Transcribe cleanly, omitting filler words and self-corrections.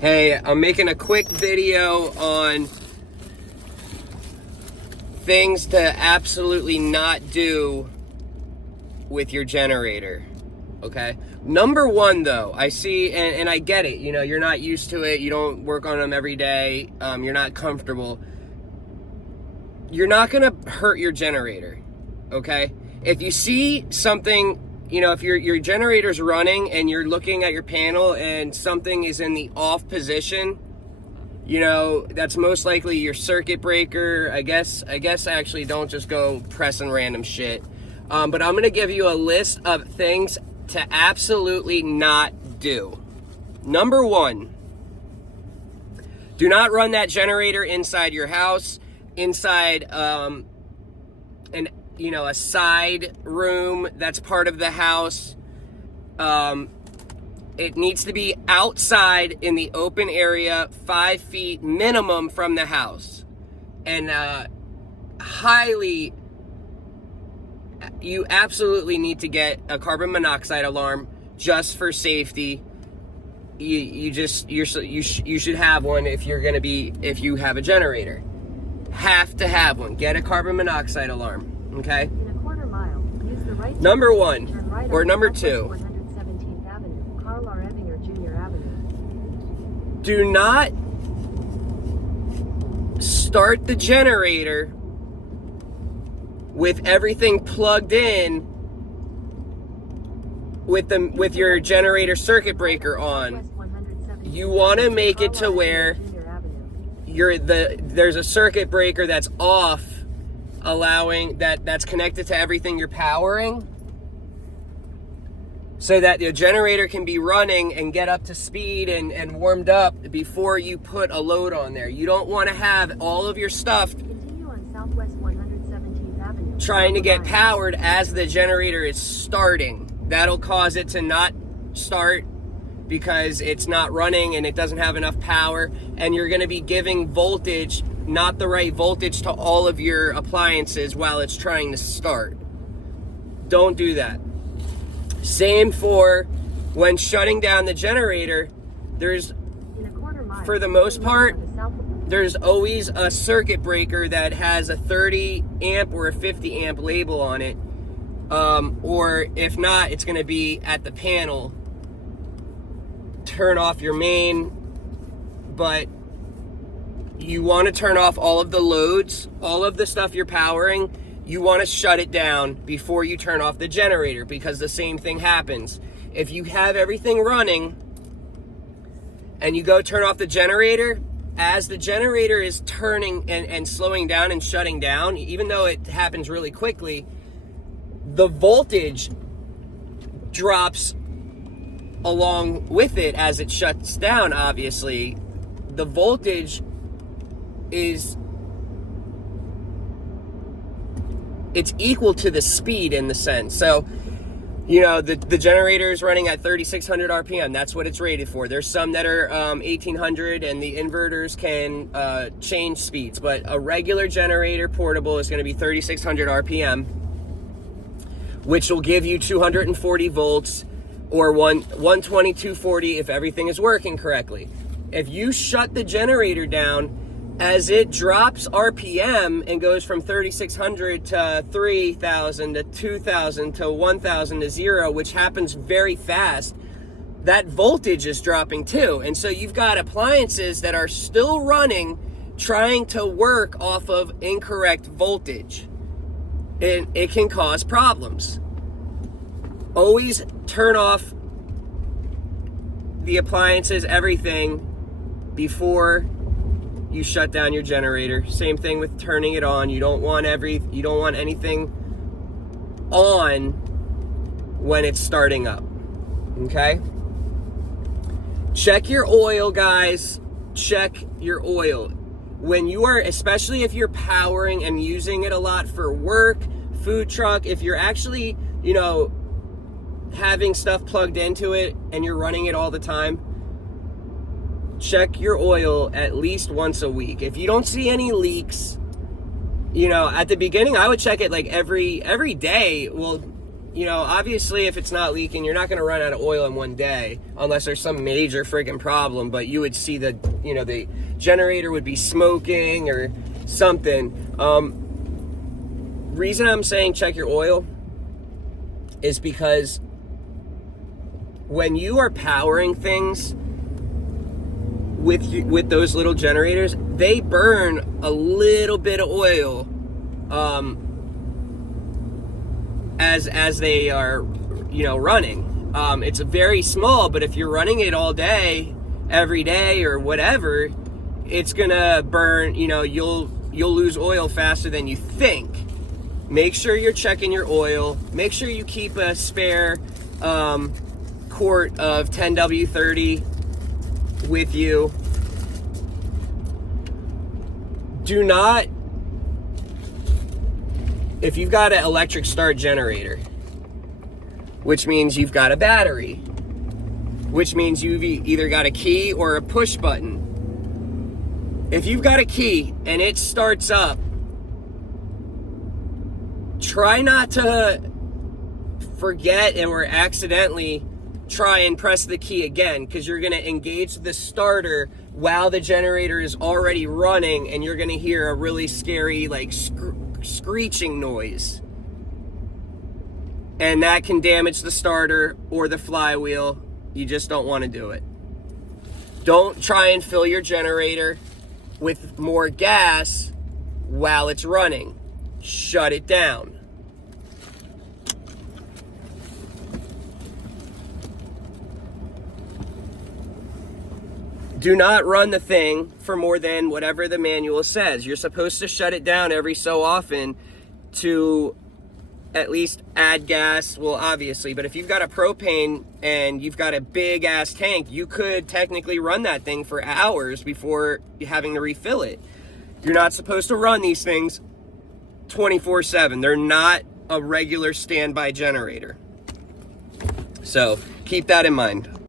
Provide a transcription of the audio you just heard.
Hey, I'm making a quick video on things to absolutely not do with your generator, okay? Number one, though, I see, and I get it, you know, you're not used to it, you don't work on them every day, you're not comfortable. You're not gonna hurt your generator, okay? If you see something, you know, if your generator's running and you're looking at your panel and something is in the off position, you know, that's most likely your circuit breaker. I guess actually don't just go pressing random shit. But I'm gonna give you a list of things to absolutely not do. Number one, do not run that generator inside your house, inside a side room that's part of the house. It needs to be outside in the open area, 5 feet minimum from the house. And you absolutely need to get a carbon monoxide alarm just for safety. You should have one if you have a generator. Have to have one. Get a carbon monoxide alarm. Okay? In a quarter mile, use the right number one, turn right or on number Southwest two, 117th Avenue, Karl R. Evinger Jr. Avenue. do not start the generator with everything plugged in with your generator circuit breaker on. You want to make it to where there's a circuit breaker that's off, allowing that's connected to everything you're powering, so that your generator can be running and get up to speed and warmed up before you put a load on there. You don't want to have all of your stuff Continue on Southwest 117th Avenue, trying to get powered as the generator is starting. That'll cause it to not start because it's not running and it doesn't have enough power, and you're going to be giving voltage, not the right voltage, to all of your appliances while it's trying to start. Don't do that. Same for when shutting down the generator. There's, in a quarter mile, for the most part, on the south- there's always a circuit breaker that has a 30 amp or a 50 amp label on it. Or if not, it's going to be at the panel. Turn off your main, but you want to turn off all of the loads, all of the stuff you're powering. You want to shut it down before you turn off the generator, because the same thing happens. If you have everything running and you go turn off the generator, as the generator is turning and slowing down and shutting down, even though it happens really quickly, the voltage drops along with it as it shuts down. Obviously, the voltage it's equal to the speed in the sense. So, you know, the generator is running at 3,600 RPM. That's what it's rated for. There's some that are 1,800, and the inverters can change speeds. But a regular generator portable is going to be 3,600 RPM, which will give you 240 volts or 120, 240 if everything is working correctly. If you shut the generator down, as it drops RPM and goes from 3,600 to 3,000 to 2,000 to 1,000 to 0, which happens very fast, that voltage is dropping too. And so you've got appliances that are still running, trying to work off of incorrect voltage. And it can cause problems. Always turn off the appliances, everything, before you shut down your generator. Same thing with turning it on. You don't want anything on when it's starting up. Okay? Check your oil, guys. Check your oil. When you are, especially if you're powering and using it a lot for work, food truck, if you're actually, you know, having stuff plugged into it and you're running it all the time, check your oil at least once a week. If you don't see any leaks, you know, at the beginning I would check it like every day. Well, you know, obviously if it's not leaking, you're not going to run out of oil in one day unless there's some major friggin' problem, but you would see the, you know, the generator would be smoking or something. Reason I'm saying check your oil is because when you are powering things with those little generators, they burn a little bit of oil as they are, you know, running. It's very small, but if you're running it all day, every day or whatever, it's gonna burn. You know, you'll lose oil faster than you think. Make sure you're checking your oil. Make sure you keep a spare quart of 10W30 with you. Do not, if you've got an electric start generator, which means you've got a battery, which means you've either got a key or a push button. If you've got a key and it starts up, try not to forget or accidentally try and press the key again, because you're going to engage the starter while the generator is already running, and you're going to hear a really scary, like, screeching noise. And that can damage the starter or the flywheel. You just don't want to do it. Don't try and fill your generator with more gas while it's running. Shut it down. Do not run the thing for more than whatever the manual says. You're supposed to shut it down every so often to at least add gas. Well, obviously, but if you've got a propane and you've got a big ass tank, you could technically run that thing for hours before having to refill it. You're not supposed to run these things 24/7. They're not a regular standby generator. So keep that in mind.